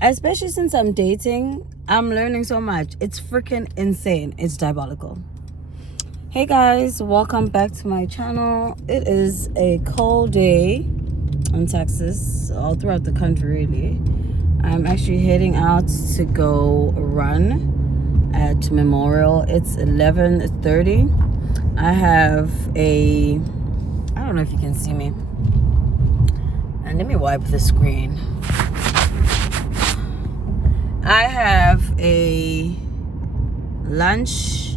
Especially since I'm dating, I'm learning so much. It's freaking insane. It's diabolical. Hey guys, welcome back to my channel. It is a cold day in Texas, all throughout the country really. I'm actually heading out to go run at Memorial. It's 11:30. I have I don't know if you can see me. And let me wipe the screen. I have a lunch.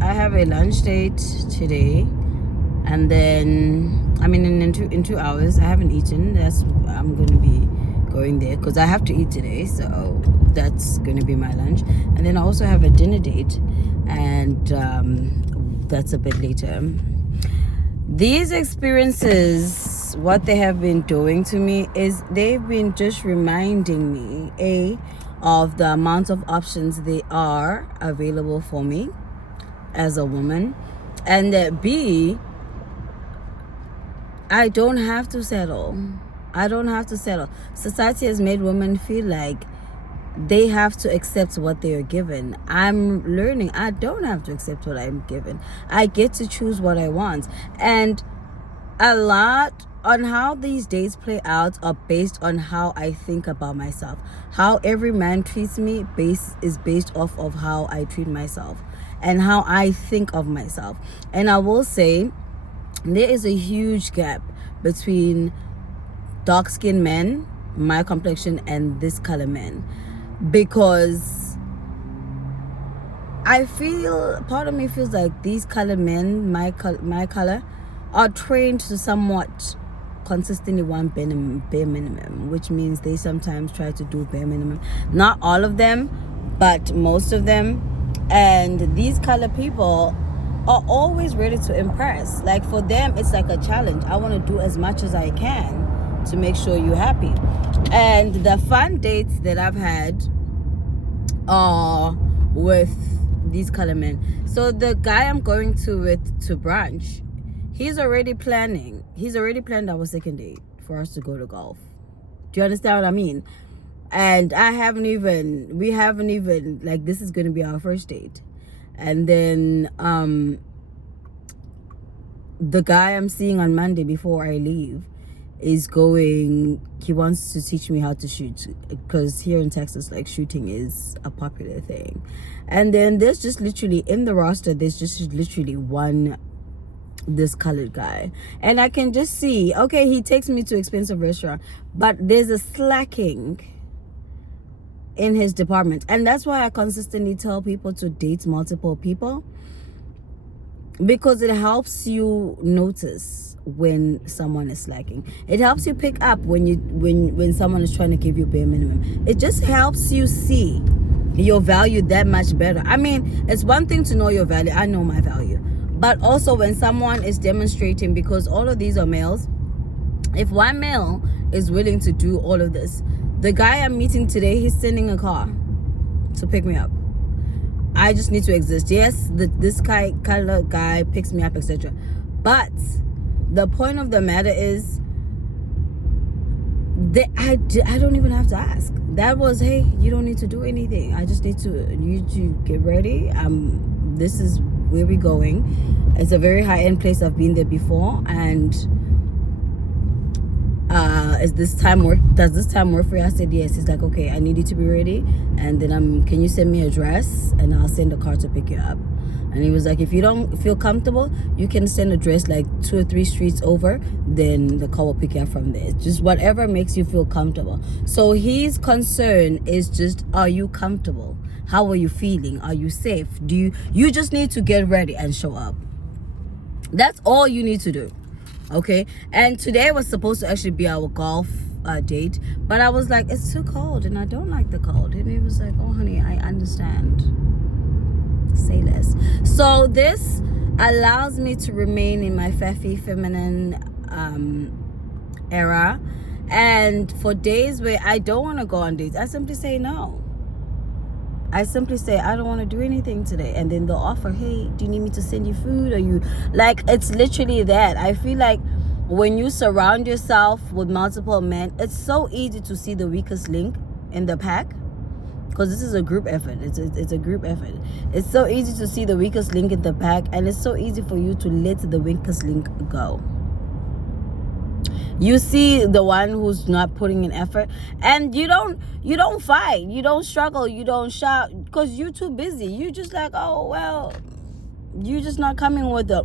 I have a lunch date today, and then in 2 hours. I haven't eaten. I'm gonna be going there because I have to eat today, so that's gonna be my lunch. And then I also have a dinner date, and that's a bit later. These experiences, what they have been doing to me is they've been just reminding me, of the amount of options they are available for me as a woman, and that B, I don't have to settle. Society has made women feel like they have to accept what they are given. I'm learning I don't have to accept what I'm given. I get to choose what I want. And a lot on how these days play out are based on how I think about myself. How every man treats me is based off of how I treat myself and how I think of myself. And I will say there is a huge gap between dark-skinned men, my complexion, and this color men, because I feel, part of me feels like these colored men, my color, are trained to somewhat consistently want bare minimum, which means they sometimes try to do bare minimum. Not all of them, but most of them. And these colored people are always ready to impress. Like, for them, it's like a challenge. I want to do as much as I can to make sure you're happy. And the fun dates that I've had are with these color men. So the guy I'm going to brunch, he's already planned our second date for us to go to golf. Do you understand what I mean? And we haven't even, like, this is going to be our first date. And then the guy I'm seeing on Monday before I leave he wants to teach me how to shoot, because here in Texas, like, shooting is a popular thing. And then there's just literally in the roster, there's just literally this colored guy, and I can just see, okay, he takes me to expensive restaurant, but there's a slacking in his department. And that's why I consistently tell people to date multiple people, because it helps you notice when someone is slacking. It helps you pick up when someone is trying to give you bare minimum. It just helps you see your value that much better. I mean, it's one thing to know your value. I know my value. But also when someone is demonstrating, because all of these are males, if one male is willing to do all of this, the guy I'm meeting today, he's sending a car to pick me up. I just need to exist. Yes, this color guy picks me up, etc. But the point of the matter is that I don't even have to ask. That was, hey, you don't need to do anything. I just need you to get ready. This is where we're going. It's a very high-end place. I've been there before. And does this time work for you? I said yes. He's like, okay, I need you to be ready, and then can you send me a address and I'll send a car to pick you up. And he was like, if you don't feel comfortable, you can send a address like 2 or 3 streets over, then the car will pick you up from there. Just whatever makes you feel comfortable. So his concern is just, are you comfortable? How are you feeling? Are you safe? You just need to get ready and show up. That's all you need to do. Okay? And today was supposed to actually be our golf date, but I was like, it's too cold and I don't like the cold. And he was like, oh honey, I understand. Say less. So this allows me to remain in my faffy feminine era, and for days where I don't want to go on dates, I simply say no. I simply say, I don't want to do anything today. And then they'll offer, hey, do you need me to send you food? Or you, like, it's literally that. I feel like when you surround yourself with multiple men, it's so easy to see the weakest link in the pack, because this is a group effort. It's a group effort. It's so easy to see the weakest link in the pack, and it's so easy for you to let the weakest link go. You see the one who's not putting in effort, and you don't fight, you don't struggle, you don't shout, because you're too busy. You just like, oh well, you're just not coming with the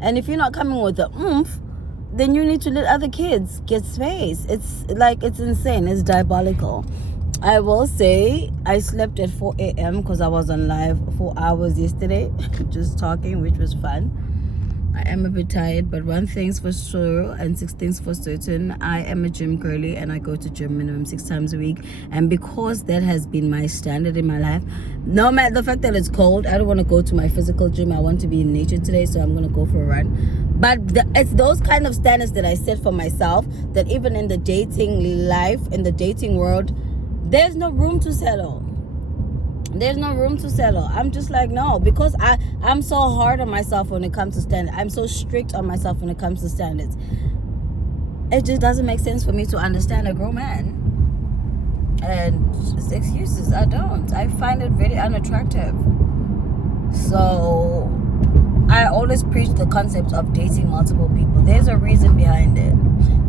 and if you're not coming with the then you need to let other kids get space. It's like, it's insane, it's diabolical. I will say I slept at 4 a.m. because I was on live 4 hours yesterday just talking, which was fun. I am a bit tired, but one thing's for sure and 6 things for certain. I am a gym girly, and I go to gym minimum 6 times a week. And because that has been my standard in my life, no matter the fact that it's cold, I don't want to go to my physical gym. I want to be in nature today, so I'm going to go for a run. But it's those kind of standards that I set for myself, that even in the dating life, in the dating world, there's no room to settle. There's no room to settle. I'm just like, no, because I'm so hard on myself when it comes to standards. I'm so strict on myself when it comes to standards. It just doesn't make sense for me to understand a grown man. And it's excuses. I don't. I find it very unattractive. So I always preach the concept of dating multiple people. There's a reason behind it.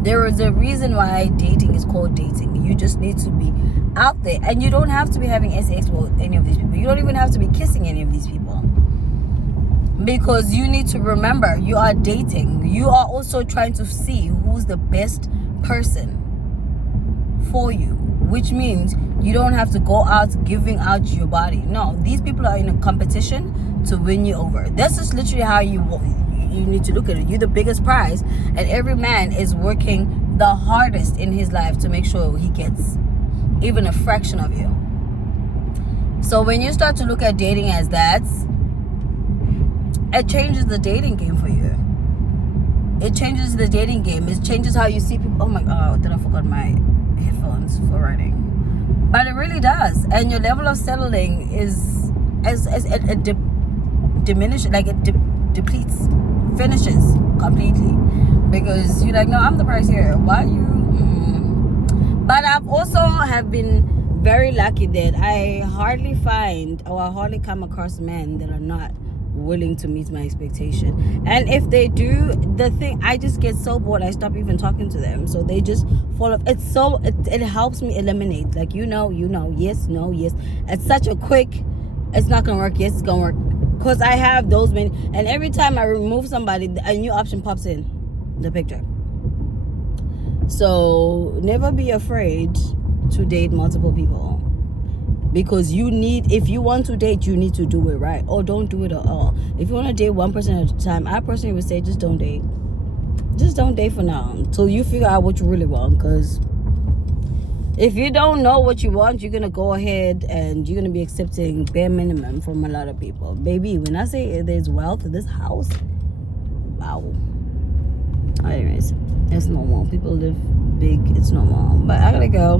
There is a reason why dating is called dating. You just need to be out there, and you don't have to be having sex with any of these people. You don't even have to be kissing any of these people, because you need to remember, you are dating. You are also trying to see who's the best person for you, which means you don't have to go out giving out your body. No, these people are in a competition to win you over. This is literally how you need to look at it. You're the biggest prize, and every man is working the hardest in his life to make sure he gets even a fraction of you. So when you start to look at dating as that, it changes the dating game for you. It changes the dating game. It changes how you see people. Oh my god, then I forgot my headphones for running. But it really does. And your level of settling is diminishes, like it depletes, finishes completely, because you're like, no, I'm the prize here. Why are you? But I've also have been very lucky that I hardly come across men that are not willing to meet my expectation. And if they do, I just get so bored, I stop even talking to them. So they just fall off. It helps me eliminate, like, yes, no, yes. It's such a quick, it's not gonna work, yes, it's gonna work. Because I have those men, and every time I remove somebody, a new option pops in the picture. So never be afraid to date multiple people, because if you want to date, you need to do it right, or don't do it at all. If you want to date one person at a time, I personally would say just don't date. Just don't date for now until you figure out what you really want. Because if you don't know what you want, you're gonna go ahead and you're gonna be accepting bare minimum from a lot of people. Baby, when I say there's wealth in this house, wow. Anyways, it's normal. People live big. It's normal. But I gotta go.